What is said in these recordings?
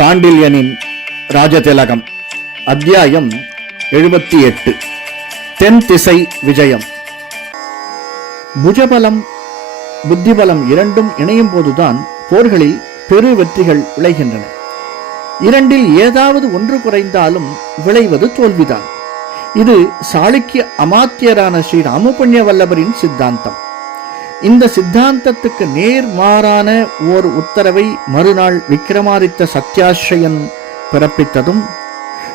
சாண்டில்யனின் ராஜதிலகம். அத்தியாயம் 78. தென் திசை விஜயம். புஜபலம் புத்திபலம் இரண்டும் இணையும் போதுதான் போர்களில் பெரு வெற்றிகள் விளைகின்றன. இரண்டில் ஏதாவது ஒன்று குறைந்தாலும் விளைவது தோல்விதான். இது சாளுக்கிய அமாத்தியரான ஸ்ரீ ராமபுண்ணிய வல்லபரின் சித்தாந்தம். இந்த சித்தாந்தத்துக்கு நேர்மாறான ஓர் உத்தரவை மறுநாள் விக்ரமாதித்த சத்யாஸ்ரயன் பிறப்பித்ததும்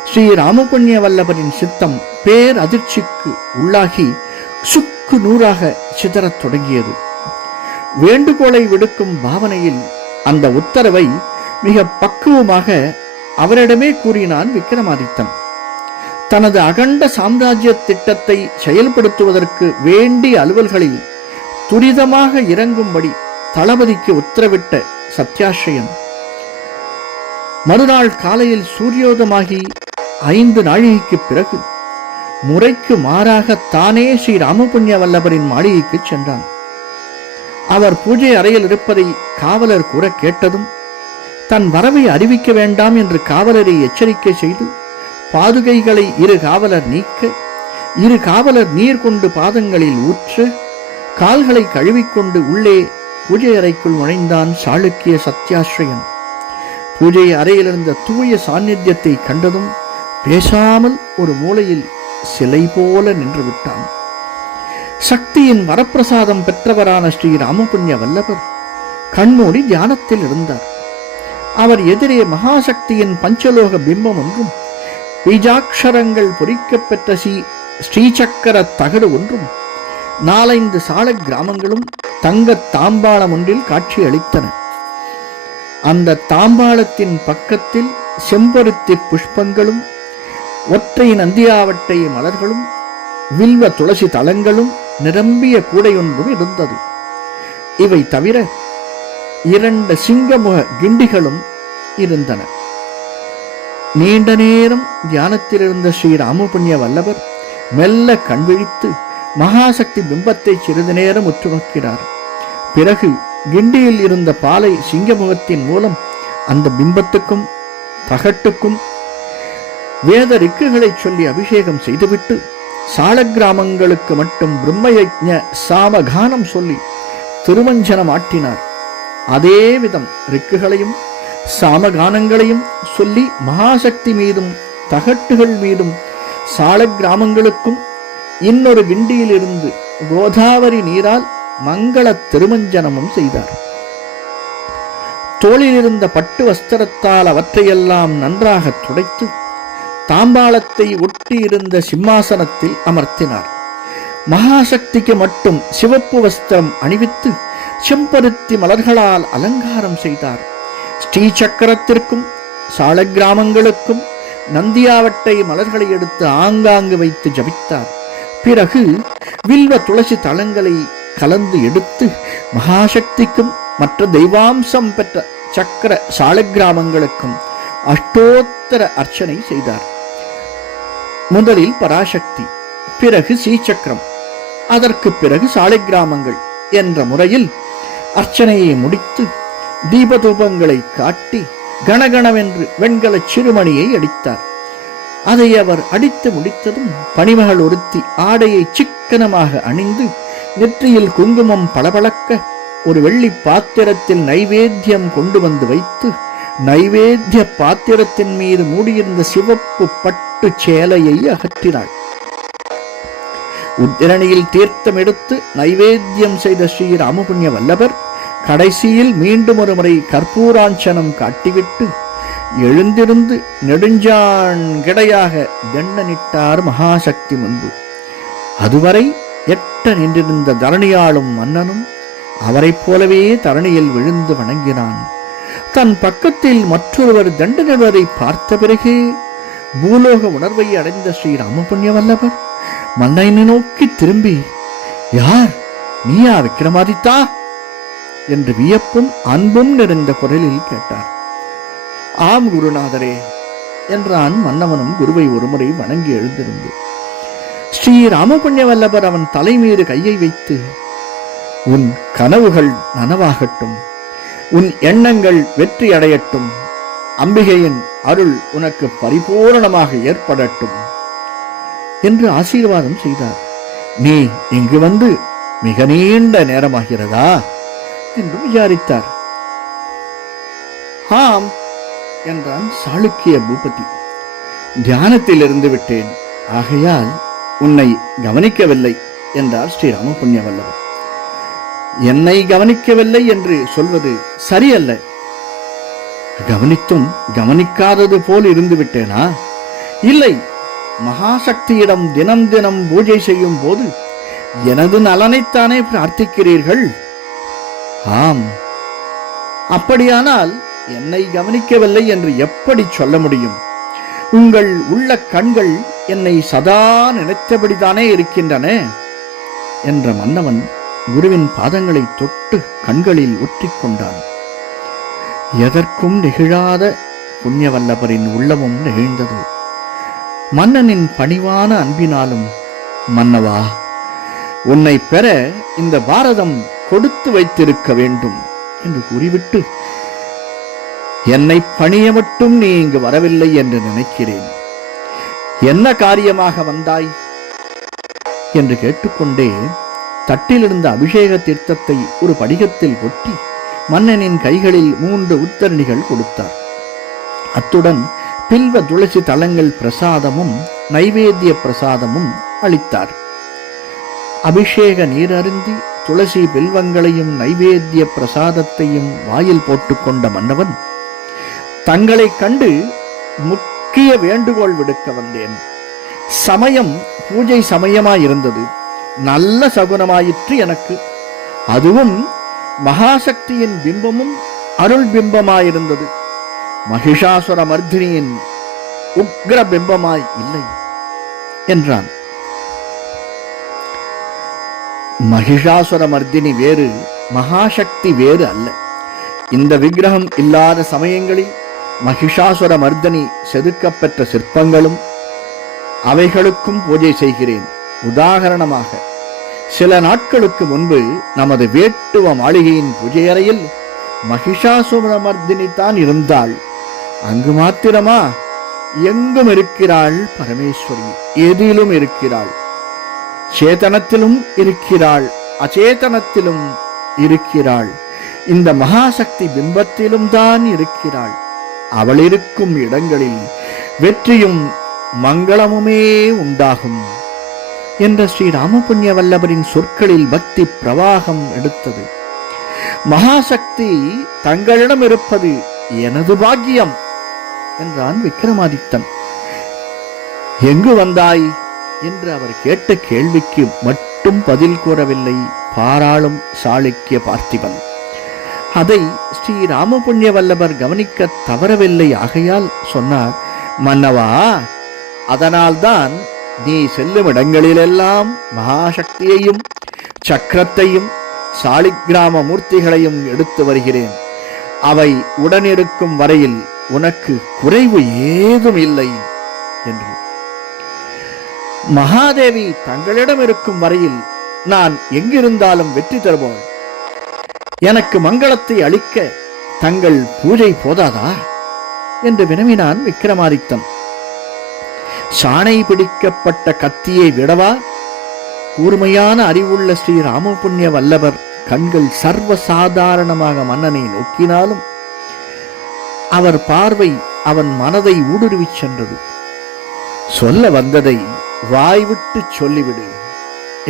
ஸ்ரீ ராமபுண்ணிய வல்லபரின் சித்தம் பேர் அதிர்ச்சிக்கு உள்ளாகி சுக்கு நூறாக சிதறத் தொடங்கியது. வேண்டுகோளை விடுக்கும் பாவனையில் அந்த உத்தரவை மிக பக்குவமாக அவரிடமே கூறினான் விக்ரமாதித்தன். தனது அகண்ட சாம்ராஜ்ய திட்டத்தை செயல்படுத்துவதற்கு வேண்டிய அலுவல்களில் துரிதமாக இறங்கும்படி தளபதிக்கு உத்தரவிட்ட சத்யாஸ்ரயன் மறுநாள் காலையில் சூரியோதமாகி 5 நாழிகைக்கு பிறகு முறைக்கு மாறாக தானே ஸ்ரீ ராமபுண்ணிய வல்லபரின் மாளிகைக்கு சென்றான். அவர் பூஜை அறையில் இருப்பதை காவலர் கூற கேட்டதும் தன் வரவை அறிவிக்க வேண்டாம் என்று காவலரை எச்சரிக்கை செய்து பாதுகைகளை 2 காவலர் நீக்க 2 காவலர் நீர் கொண்டு பாதங்களில் ஊற்ற கால்களை கழுவிக்கொண்டு உள்ளே பூஜை அறைக்குள் நுழைந்தான் சாளுக்கிய சத்யாஸ்ரயன். பூஜை அறையிலிருந்த தூய சாநித்தியத்தை கண்டதும் பேசாமல் ஒரு மூலையில் சிலை போல நின்று விட்டான். சக்தியின் வரப்பிரசாதம் பெற்றவரான ஸ்ரீ ராமபுண்ணிய வல்லபர் கண்மூடி தியானத்தில் இருந்தார். அவர் எதிரே மகாசக்தியின் பஞ்சலோக பிம்பம் ஒன்றும் பீஜாட்சரங்கள் பொறிக்கப்பெற்ற ஸ்ரீசக்கர தகடு ஒன்றும் 4-5 சால கிராமங்களும் தங்க தாம்பாளம் ஒன்றில் காட்சி அளித்தன. அந்த தாம்பாளத்தின் பக்கத்தில் செம்பருத்தி புஷ்பங்களும் ஒற்றை நந்தியாவட்டை மலர்களும் வில்வ துளசி தலங்களும் நிரம்பிய கூடையொன்றும் இருந்தது. இவை தவிர 2 சிங்கமுக கிண்டிகளும் இருந்தன. நீண்ட நேரம் தியானத்திலிருந்த ஸ்ரீ ராமபுண்ணிய வல்லபர் மெல்ல கண்விழித்து மகாசக்தி பிம்பத்தை சிறிது நேரம் உற்று நோக்கிறார். பிறகு கிண்டியில் இருந்த பாலை சிங்கமுகத்தின் மூலம் அந்த பிம்பத்துக்கும் தகட்டுக்கும் வேத ரிக்குகளை சொல்லி அபிஷேகம் செய்துவிட்டு சால கிராமங்களுக்கு மட்டும் பிரம்மயஜ்ஞ சாமகானம் சொல்லி திருமஞ்சனம் ஆட்டினார். அதே விதம் ரிக்குகளையும் சாமகானங்களையும் சொல்லி மகாசக்தி மீதும் தகட்டுகள் மீதும் சால கிராமங்களுக்கும் இன்னொரு கிண்டியிலிருந்து கோதாவரி நீரால் மங்கள திருமஞ்சனமும் செய்தார். தோளில் இருந்த பட்டு வஸ்திரத்தால் அவற்றையெல்லாம் நன்றாக துடைத்து தாம்பாளத்தை ஒட்டி இருந்த சிம்மாசனத்தில் அமர்த்தினார். மகாசக்திக்கு மட்டும் சிவப்பு வஸ்திரம் அணிவித்து செம்பருத்தி மலர்களால் அலங்காரம் செய்தார். ஸ்ரீசக்கரத்திற்கும் சால கிராமங்களுக்கும் நந்தியாவட்டை மலர்களை எடுத்து ஆங்காங்கு வைத்து ஜபித்தார். பிறகு வில்வ துளசி தலங்களை கலந்து எடுத்து மகாசக்திக்கும் மற்ற தெய்வாம்சம் பெற்ற சக்கர சால கிராமங்களுக்கும் அஷ்டோத்தர அர்ச்சனை செய்தார். முதலில் பராசக்தி, பிறகு ஸ்ரீசக்கரம், அதற்கு பிறகு சாலை கிராமங்கள் என்ற முறையில் அர்ச்சனையை முடித்து தீபதூபங்களை காட்டி கணகணவென்று வெண்கல சிறுமணியை அடித்தார். அதை அவர் அடித்து முடித்ததும் பணிமகள் ஒருத்தி ஆடையை சிக்கனமாக அணிந்து நெற்றியில் குங்குமம் பளபளக்க ஒரு வெள்ளி பாத்திரத்தில் நைவேத்தியம் கொண்டு வந்து வைத்து நைவேத்திய பாத்திரத்தின் மீது மூடியிருந்த சிவப்பு பட்டு சேலையை அகற்றினாள். உத்திரணியில் தீர்த்தம் எடுத்து நைவேத்தியம் செய்த ஸ்ரீ ராமபுண்ணிய வல்லபர் கடைசியில் மீண்டும் ஒரு முறை கற்பூராஞ்சனம் காட்டிவிட்டு எழுந்திருந்து நெடுஞ்சான் கிடையாக தண்டனிட்டார் மகாசக்தி முன்பு. அதுவரை எட்ட நின்றிருந்த தரணியாளும் மன்னனும் அவரைப் போலவே தரணியில் விழுந்து வணங்கினான். தன் பக்கத்தில் மற்றொருவர் தண்டனிடுவதை பார்த்த பிறகே பூலோக உணர்வை அடைந்த ஸ்ரீ ராமபுண்ணிய வல்லபர் மன்னனை நோக்கி திரும்பி, யார் நீயா விக்ரமாதித்தா என்று வியப்பும் அன்பும் நிறைந்த குரலில் கேட்டார். ஆம் குருநாதரே என்றான் மன்னவனும் குருவை ஒருமுறை வணங்கி எழுந்திருந்து. ஸ்ரீ ராமபுண்ணிய வல்லபர் அவன் தலை மீது கையை வைத்து, உன் கனவுகள் நனவாகட்டும், உன் எண்ணங்கள் வெற்றி அடையட்டும் அம்பிகையின் அருள் உனக்கு பரிபூரணமாக ஏற்படட்டும் என்று ஆசீர்வாதம் செய்தார். நீ இங்கு வந்து மிக நீண்ட நேரமாகிறதா என்று விசாரித்தார். ஆம் என்றான் சாளுக்கிய பூபதி. தியானத்தில் இருந்து விட்டேன், ஆகையால் உன்னை கவனிக்கவில்லை என்றார் ஸ்ரீராமபுண்ணிய வல்லவர். என்னை கவனிக்கவில்லை என்று சொல்வது சரியல்ல. கவனித்தும் கவனிக்காதது போல் இருந்து விட்டேனா? இல்லை, மகாசக்தியிடம் தினம் தினம் பூஜை செய்யும் போது எனது நலனைத்தானே பிரார்த்திக்கிறீர்கள். ஆம், அப்படியானால் என்னை கவனிக்கவில்லை என்று எப்படி சொல்ல முடியும்? உங்கள் உள்ள கண்கள் என்னை சதா நினைத்தபடிதானே இருக்கின்றன என்ற மன்னவன் குருவின் பாதங்களை தொட்டு கண்களில் ஒற்றிக்கொண்டான். எதற்கும் நெகிழாத புண்ணியவல்லபரின் உள்ளமும் நெகிழ்ந்தது. மன்னனின் பணிவான அன்பினாலும், மன்னவா, உன்னை பெற இந்த பாரதம் கொடுத்து வைத்திருக்க வேண்டும் என்று கூறிவிட்டு, என்னை பணிய மட்டும் நீ இங்கு வரவில்லை என்று நினைக்கிறேன். என்ன காரியமாக வந்தாய் என்று கேட்டுக்கொண்டே தட்டிலிருந்த அபிஷேக தீர்த்தத்தை ஒரு படிகத்தில் கொட்டி மன்னனின் கைகளில் 3 உத்தரணிகள் கொடுத்தார். அத்துடன் பில்வ துளசி தலங்கள் பிரசாதமும் நைவேத்திய பிரசாதமும் அளித்தார். அபிஷேக நீர் அருந்தி துளசி பில்வங்களையும் நைவேத்திய பிரசாதத்தையும் வாயில் போட்டுக்கொண்ட மன்னவன், தங்களை கண்டு முக்கிய வேண்டுகோள் விடுக்க வந்தேன். சமயம் பூஜை சமயமாயிருந்தது. நல்ல சகுனமாயிற்று எனக்கு. அதுவும் மகாசக்தியின் பிம்பமும் அருள் பிம்பமாயிருந்தது. மகிஷாசுர மர்தினியின் உக்ர பிம்பமாய் இல்லை என்றான். மகிஷாசுர மர்தினி வேறு, மகாசக்தி வேறு அல்ல. இந்த விக்கிரகம் இல்லாத சமயங்களில் மகிஷாசுர மர்தனி செதுக்கப்பெற்ற சிற்பங்களும் அவைகளுக்கும் பூஜை செய்கிறேன். உதாரணமாக, சில நாட்களுக்கு முன்பு நமது வேட்டுவ மாளிகையின் பூஜை அறையில் மகிஷாசுரமர்தினி தான் இருந்தாள். அங்கு மாத்திரமா? எங்கும் இருக்கிறாள் பரமேஸ்வரி. எதிலும் இருக்கிறாள். சேதனத்திலும் இருக்கிறாள், அச்சேதனத்திலும் இருக்கிறாள். இந்த மகாசக்தி பிம்பத்திலும் தான் இருக்கிறாள். அவள் இருக்கும் இடங்களில் வெற்றியும் மங்களமுமே உண்டாகும் என்ற ஸ்ரீராமபுண்ணிய வல்லபரின் சொற்களில் பக்தி பிரவாகம் எடுத்தது. மகாசக்தி தங்களிடம் இருப்பது எனது பாக்கியம் என்றான் விக்ரமாதித்தன். எங்கு வந்தாய் என்று அவர் கேட்ட கேள்விக்கு மட்டும் பதில் கூறவில்லை பாராளும் சாளுக்கிய பார்த்திபன். அதை ஸ்ரீராமபுண்ணிய வல்லபர் கவனிக்க தவறவில்லை. ஆகையால் சொன்னார், மன்னவா, அதனால்தான் நீ செல்லும் இடங்களிலெல்லாம் மகாசக்தியையும் சக்கரத்தையும் சாலிகிராம மூர்த்திகளையும் எடுத்து வருகிறேன். அவை உடனிருக்கும் வரையில் உனக்கு குறைவு ஏதும் இல்லை என்று. மகாதேவி தங்களிடம் இருக்கும் வரையில் நான் எங்கிருந்தாலும் வெற்றி தருவோம். எனக்கு மங்களத்தை அளிக்க தங்கள் பூஜை போதாதா என்று வினவினான் விக்ரமாதித்தன். சாணை பிடிக்கப்பட்ட கத்தியை விடவா? கூர்மையான அறிவுள்ள ஸ்ரீராமபுண்ணிய வல்லவர் கண்கள் சர்வசாதாரணமாக மன்னனை நோக்கினாலும் அவர் பார்வை அவன் மனதை ஊடுருவிச் சென்றது. சொல்ல வந்ததை வாய்விட்டு சொல்லிவிடு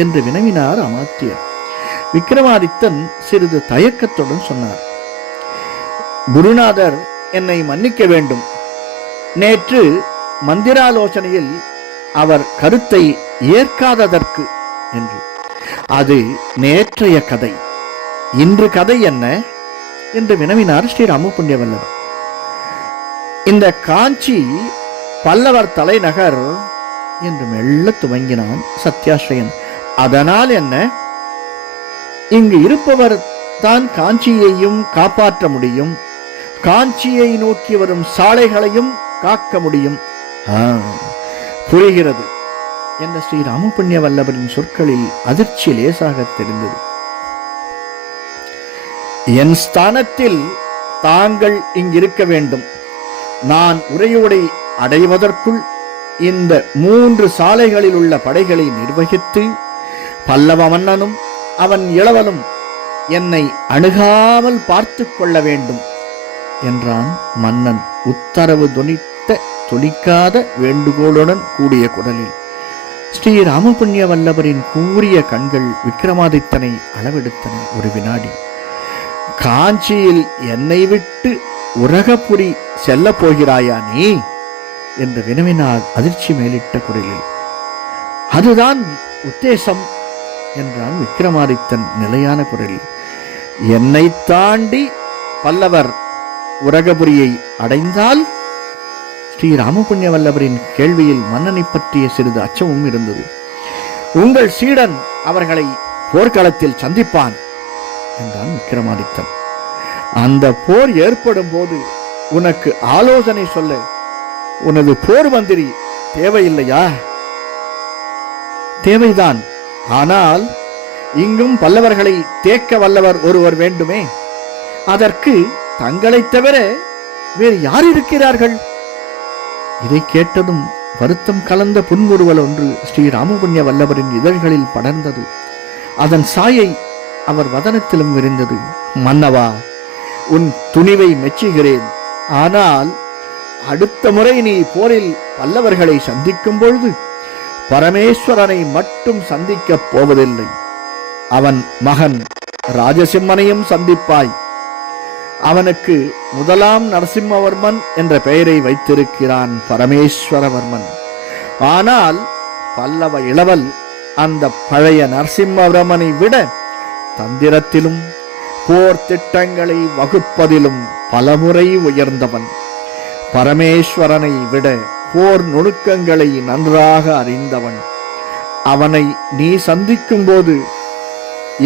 என்று வினவினார் அமாத்தியர். விக்ரமாதித்தன் சிறிது தயக்கத்துடன் சொன்னார், குருநாதர் என்னை மன்னிக்க வேண்டும். நேற்று மந்திராலோசனையில் அவர் கருத்தை ஏற்காததற்கு என்று. அது நேற்றைய கதை. இன்று கதை என்ன என்று வினவினார் ஸ்ரீராமபுண்ணிய வல்லவர். இந்த காஞ்சி பல்லவர் தலைநகர் என்று மெல்ல துவங்கினான் சத்யாஸ்ரயன். அதனால் என்ன? இங்கு இருப்பவர் தான் காஞ்சியையும் காப்பாற்ற முடியும், காஞ்சியை நோக்கி வரும் சாலைகளையும் காக்க முடியும். புரிகிறது என்ற ஸ்ரீராமபுண்ணிய வல்லவரின் சொற்களில் அதிர்ச்சி லேசாக தெரிந்தது. என் ஸ்தானத்தில் தாங்கள் இங்கிருக்க வேண்டும். நான் உறையூரை அடைவதற்குள் இந்த 3 சாலைகளில் உள்ள படைகளை நிர்வகித்து பல்லவ மன்னனும் அவன் இளவலும் என்னை அணுகாமல் பார்த்து கொள்ள வேண்டும் என்றான் மன்னன் உத்தரவு தொனிக்காத வேண்டுகோளுடன் கூடிய குரலில். ஸ்ரீ ராமபுண்ணிய வல்லவரின் கூரிய கண்கள் விக்ரமாதித்தனை அளவெடுத்தன. ஒரு வினாடி. காஞ்சியில் என்னை விட்டு உரகபுரி செல்ல போகிறாயா நீ என்று வினவினார் அதிர்ச்சி மேலிட்ட குரலில். அதுதான் உத்தேசம் என்றான் விக்ரமாதித்தன் நிலையான குரலில். என்னை தாண்டி பல்லவர் உரகபுரியை அடைந்தால்? ஸ்ரீ ராமபுண்ணிய வல்லவரின் கேள்வியில் மன்னனை பற்றிய சிறிது அச்சமும் இருந்தது. உங்கள் சீடன் அவர்களை போர்க்களத்தில் சந்திப்பான் என்றான் விக்ரமாதித்தன். அந்த போர் ஏற்படும் போது உனக்கு ஆலோசனை சொல்ல உனது போர் மந்திரி தேவையில்லையா? தேவைதான். ஆனால் இங்கும் பல்லவர்களை தேக்க வல்லவர் ஒருவர் வேண்டுமே. அதற்கு தங்களை தவிர வேறு யார் இருக்கிறார்கள்? இதை கேட்டதும் வருத்தம் கலந்த புன்முறுவல் ஒன்று ஸ்ரீ ராமபுண்ணிய வல்லவரின் இதழ்களில் படர்ந்தது. அதன் சாயை அவர் வதனத்திலும் விரிந்தது. மன்னவா, உன் துணிவை மெச்சுகிறேன். ஆனால் அடுத்த முறை நீ போரில் பல்லவர்களை சந்திக்கும் பொழுது பரமேஸ்வரனை மட்டும் சந்திக்கப் போவதில்லை, அவன் மகன் ராஜசிம்மனையும் சந்திப்பாய். அவனுக்கு முதலாம் நரசிம்மவர்மன் என்ற பெயரை வைத்திருக்கிறான் பரமேஸ்வரவர்மன். ஆனால் பல்லவ இளவல் அந்த பழைய நரசிம்மவர்மனை விட தந்திரத்திலும் போர் திட்டங்களை வகுப்பதிலும் பலமுறை உயர்ந்தவன். பரமேஸ்வரனை விட போர் நுணுக்கங்களை நன்றாக அறிந்தவன். அவனை நீ சந்திக்கும் போது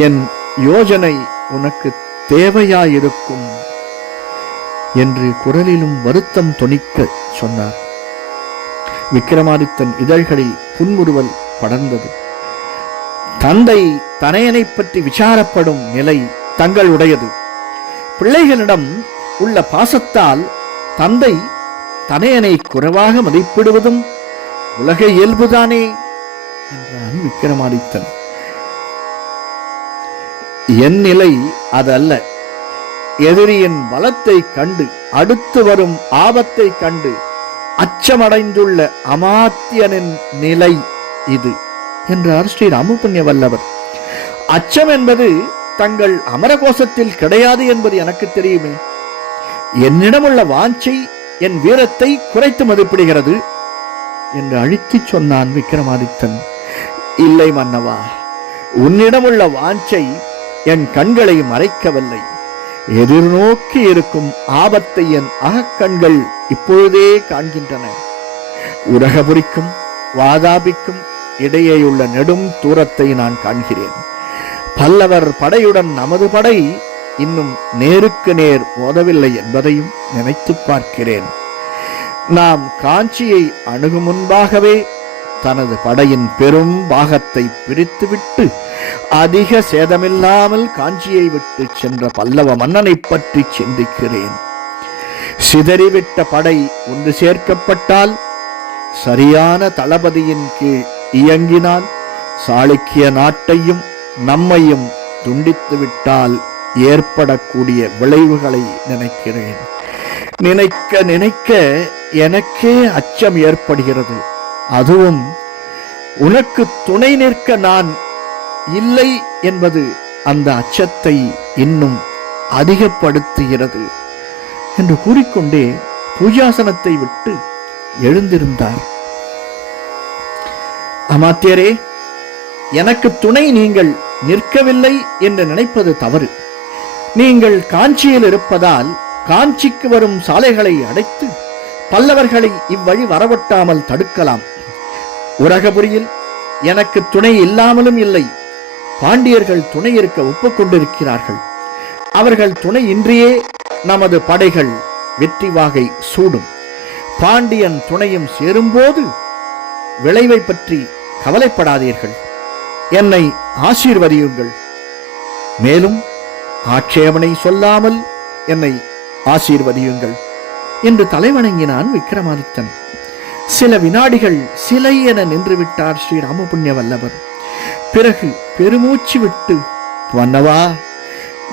என் யோஜனை உனக்கு தேவையாயிருக்கும் என்று குரலிலும் வருத்தம் தொனிக்க சொன்னார். விக்ரமாதித்தன் இதழ்களில் புன்முறுவல் படர்ந்தது. தந்தை தனையனை பற்றி விசாரப்படும் நிலை தங்களுடையது. பிள்ளைகளிடம் உள்ள பாசத்தால் தந்தை தனையனை குறைவாக மதிப்பிடுவதும் உலக இயல்புதானே என்றான் விக்ரமாதித்தன். என் நிலை அதல்ல. எதிரியின் பலத்தை கண்டு அடுத்து வரும் ஆபத்தை கண்டு அச்சமடைந்துள்ள அமாத்தியனின் நிலை இது என்றார் ஸ்ரீ ராமபுண்ணிய வல்லவர். அச்சம் என்பது தங்கள் அமரகோசத்தில் கிடையாது என்பது எனக்கு தெரியுமே. என்னிடமுள்ள வாஞ்சை என் வீரத்தை குறைத்து மதிப்பிடுகிறது என்று அழுத்திச் சொன்னான் விக்ரமாதித்தன். இல்லை மன்னவா, உன்னிடமுள்ள வாஞ்சை என் கண்களை மறைக்கவில்லை. எதிர்நோக்கி இருக்கும் ஆபத்தை என் அகக்கண்கள் இப்பொழுதே காண்கின்றன. உரகபுரிக்கும் வாதாபிக்கும் இடையேயுள்ள நெடும் தூரத்தை நான் காண்கிறேன். பல்லவர் படையுடன் நமது படை இன்னும் நேருக்கு நேர் மோதவில்லை என்பதையும் நினைத்து பார்க்கிறேன். நாம் காஞ்சியை அணுகும் முன்பாகவே தனது படையின் பெரும் பாகத்தை பிரித்துவிட்டு அதிக சேதமில்லாமல் காஞ்சியை விட்டு சென்ற பல்லவ மன்னனை பற்றி சிந்திக்கிறேன். சிதறிவிட்ட படை ஒன்று சேர்க்கப்பட்டால், சரியான தளபதியின் கீழ் இயங்கினால், சாளுக்கிய நாட்டையும் நம்மையும் துண்டித்து விட்டால் ஏற்படக்கூடிய விளைவுகளை நினைக்கிறேன். நினைக்க நினைக்க எனக்கே அச்சம் ஏற்படுகிறது. அதுவும் உனக்கு துணை நிற்க நான் இல்லை என்பது அந்த அச்சத்தை இன்னும் அதிகப்படுத்துகிறது என்று கூறிக்கொண்டே பூஜாசனத்தை விட்டு எழுந்திருந்தார். அமாத்தியரே, எனக்கு துணை நீங்கள் நிற்கவில்லை என்று நினைப்பது தவறு. நீங்கள் காஞ்சியில் இருப்பதால் காஞ்சிக்கு வரும் சாலைகளை அடைத்து பல்லவர்களை இவ்வழி வரவட்டாமல் தடுக்கலாம். உரகபுரியில் எனக்கு துணை இல்லாமலும் இல்லை. பாண்டியர்கள் துணை இருக்க ஒப்புக்கொண்டிருக்கிறார்கள். அவர்கள் துணை இன்றியே நமது படைகள் வெற்றி வாகை சூடும். பாண்டியன் துணையும் சேரும்போது விளைவை பற்றி கவலைப்படாதீர்கள். என்னை ஆசீர்வதியுங்கள். மேலும் ஆட்சேபனை சொல்லாமல் என்னை ஆசீர்வதியுங்கள் என்று தலைவணங்கினான் விக்ரமாதித்தன். சில வினாடிகள் சிலை என நின்றுவிட்டார் ஸ்ரீ ராமபுண்ணிய வல்லவர். பிறகு பெருமூச்சு விட்டு, "வண்ணவா,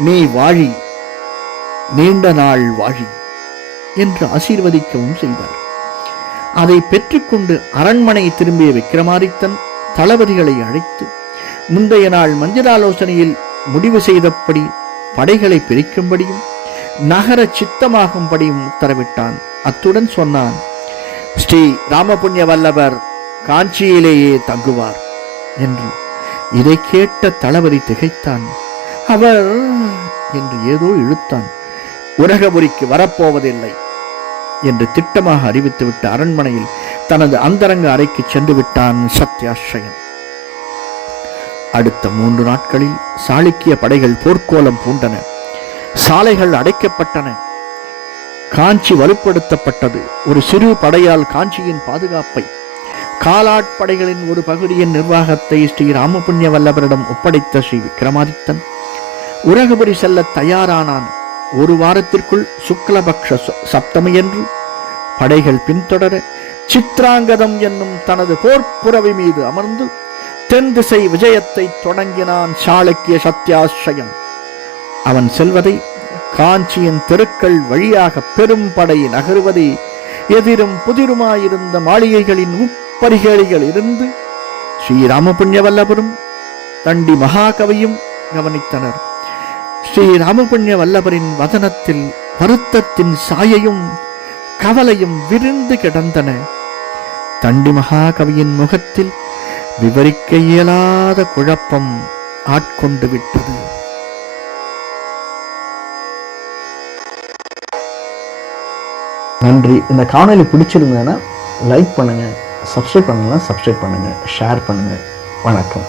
நீ வாழி, நீண்ட நாள் வாழி" என்று ஆசீர்வதிக்கவும் செய்தார். அதை பெற்றுக்கொண்டு அரண்மனை திரும்பிய விக்ரமாதித்தன் தளபதிகளை அழைத்து முந்தைய நாள் மந்திராலோசனையில் முடிவு செய்தபடி படைகளை பிரிக்கும்படியும் நகர சித்தமாகும்படியும் உத்தரவிட்டான். அத்துடன் சொன்னான், "ஸ்ரீ ராமபுண்ணிய வல்லவர் காஞ்சியிலேயே தங்குவார்" என்று. இதை கேட்ட தளபதி திகைத்தான். அவர் என்று ஏதோ இழுத்தான். உரகபுரிக்கு வரப்போவதில்லை என்று திட்டமாக அறிவித்துவிட்டு அரண்மனையில் தனது அந்தரங்க அறைக்கு சென்று விட்டான் சத்யாஸ்ரயன். அடுத்த 3 நாட்களில் சாளுக்கிய படைகள் போர்க்கோலம் பூண்டன. சாலைகள் அடைக்கப்பட்டன. காஞ்சி வலுப்படுத்தப்பட்டது. ஒரு சிறு படையால் காஞ்சியின் பாதுகாப்பை, காலாட்படைகளின் ஒரு பகுதியின் நிர்வாகத்தை ஸ்ரீ ராமபுண்ணிய வல்லவரிடம் ஒப்படைத்த ஸ்ரீ விக்ரமாதித்தன் உரகபுரி செல்ல தயாரானான். 1 வாரத்திற்குள் சுக்லபக்ஷ சப்தமியன்று படைகள் பின்தொடர சித்ராங்கதம் என்னும் தனது போர்ப்புறவி மீது அமர்ந்து தென் திசை விஜயத்தை தொடங்கினான் சாளுக்கிய சத்யாஸ்ரயன். அவன் செல்வதை, காஞ்சியின் தெருக்கள் வழியாக பெரும் படை நகருவதை எதிரும் புதிருமாயிருந்த மாளிகைகளின் உப்பரிகளில் இருந்து ஸ்ரீராமபுண்ணிய வல்லவரும் தண்டி மகாகவியும் கவனித்தனர். ஸ்ரீராமபுண்ணிய வல்லவரின் வதனத்தில் வருத்தத்தின் சாயையும் கவலையும் விரிந்து கிடந்தன. தண்டி மகாகவியின் முகத்தில் விவரிக்க இயலாத குழப்பம் ஆட்கொண்டு விட்டது. நன்றி. இந்த காணொலி பிடிச்சிருந்ததுன்னா லைக் பண்ணுங்க, சப்ஸ்கிரைப் பண்ணுங்க, ஷேர் பண்ணுங்க. வணக்கம்.